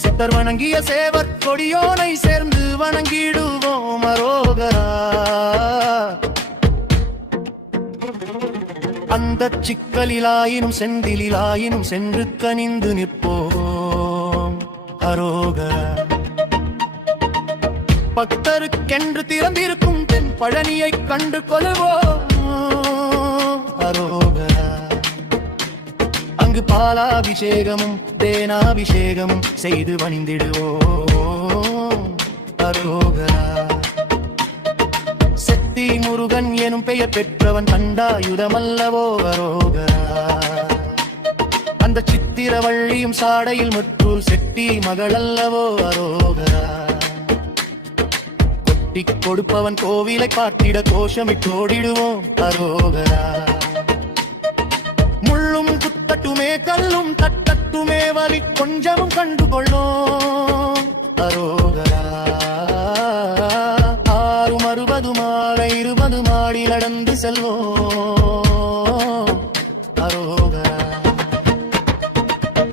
சித்தர் வணங்கிய சேவர் கொடியோனை சேர்ந்து வணங்கிடுவோம் அரோகரா. அந்த சிக்கலிலாயினும் செந்திலாயினும் சென்று கனிந்து நிற்போம் அரோகரா. பக்தருக்கென்று திறந்திருக்கும் தென் பழனியை கண்டு கொள்வோம் அரோகரா. அங்கு பாலாபிஷேகமும் தேனாபிஷேகமும் செய்து வணிந்திடுவோம் அரோகரா. செத்தி முருகன் எனும் பெயர் பெற்றவன் கண்டாயுதமல்லவோ அரோகரா. அந்த சித்திரவள்ளியும் சாடையில் முற்றூர் செட்டி மகளல்லவோ அரோகரா. கொட்டி கொடுப்பவன் கோவிலை பார்த்திட கோஷமிட்டோடிடுவோம் அரோகரா. முள்ளும் குத்தட்டுமே கல்லும் தட்டட்டுமே வலி கொஞ்சமும் கண்டுகொள்ளோம் அரோகரா. 6 60 மாலை 20 மாடி நடந்து செல்வோம்